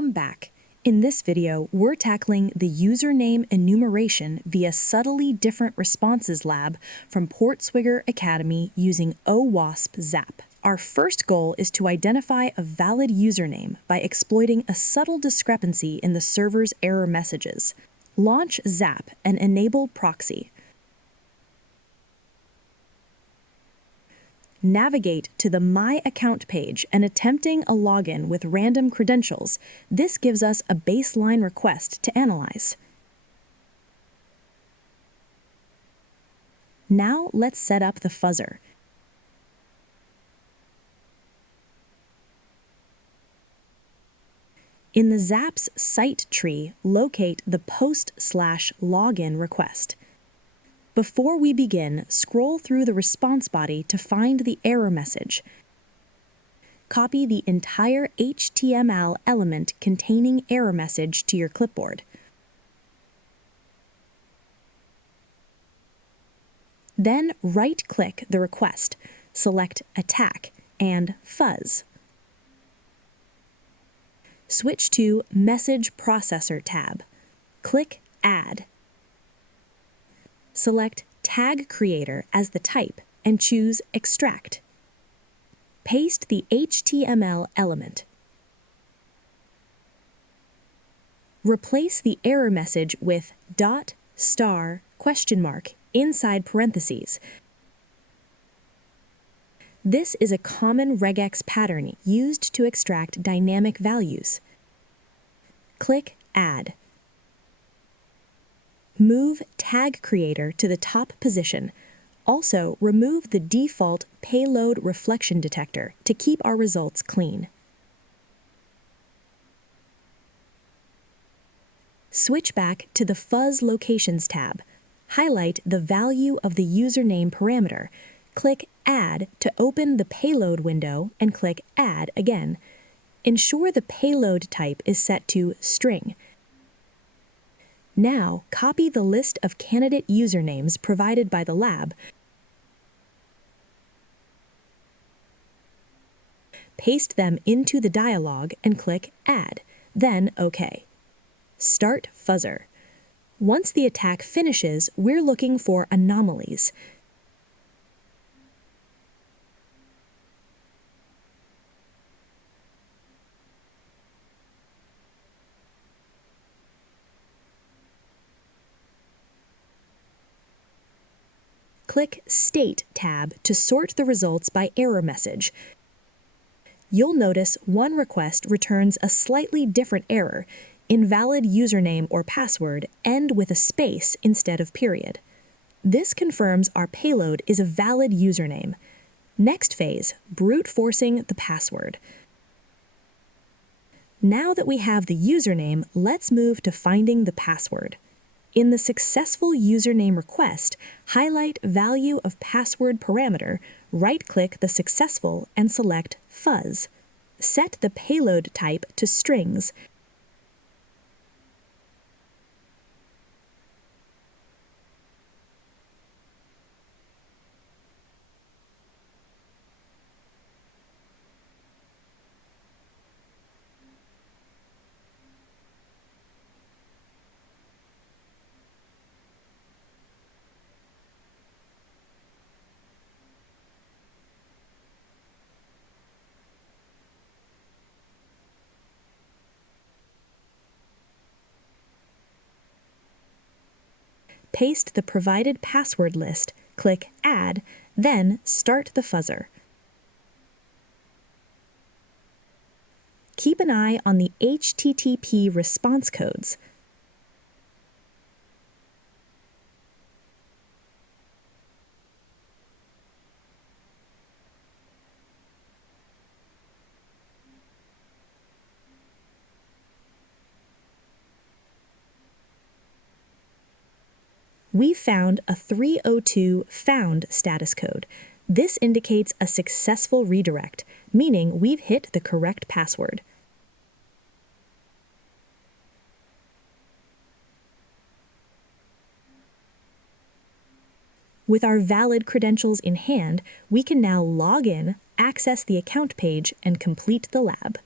Welcome back. In this video, we're tackling the username enumeration via subtly different responses lab from PortSwigger Academy using OWASP ZAP. Our first goal is to identify a valid username by exploiting a subtle discrepancy in the server's error messages. Launch ZAP and enable Proxy. Navigate to the My Account page and attempting a login with random credentials. This gives us a baseline request to analyze. Now let's set up the fuzzer. In the ZAP's site tree, locate the post/login request. Before we begin, scroll through the response body to find the error message. Copy the entire HTML element containing error message to your clipboard. Then right-click the request, select Attack and Fuzz. Switch to Message Processor tab. Click Add. Select Tag Creator as the type and choose Extract. Paste the HTML element. Replace the error message with $*?? inside parentheses. This is a common regex pattern used to extract dynamic values. Click Add. Move Tag Creator to the top position. Also, remove the default Payload Reflection Detector to keep our results clean. Switch back to the Fuzz Locations tab. Highlight the value of the username parameter. Click Add to open the payload window and click Add again. Ensure the payload type is set to string. Now, copy the list of candidate usernames provided by the lab, paste them into the dialog and click Add, then OK. Start Fuzzer. Once the attack finishes, we're looking for anomalies. Click State tab to sort the results by error message. You'll notice one request returns a slightly different error. Invalid username or password end with a space instead of period. This confirms our payload is a valid username. Next phase, brute forcing the password. Now that we have the username, let's move to finding the password. In the successful username request, highlight Value of Password parameter, right-click the successful and select Fuzz. Set the payload type to strings. Paste the provided password list, click Add, then start the fuzzer. Keep an eye on the HTTP response codes. We found a 302 found status code. This indicates a successful redirect, meaning we've hit the correct password. With our valid credentials in hand, we can now log in, access the account page, and complete the lab.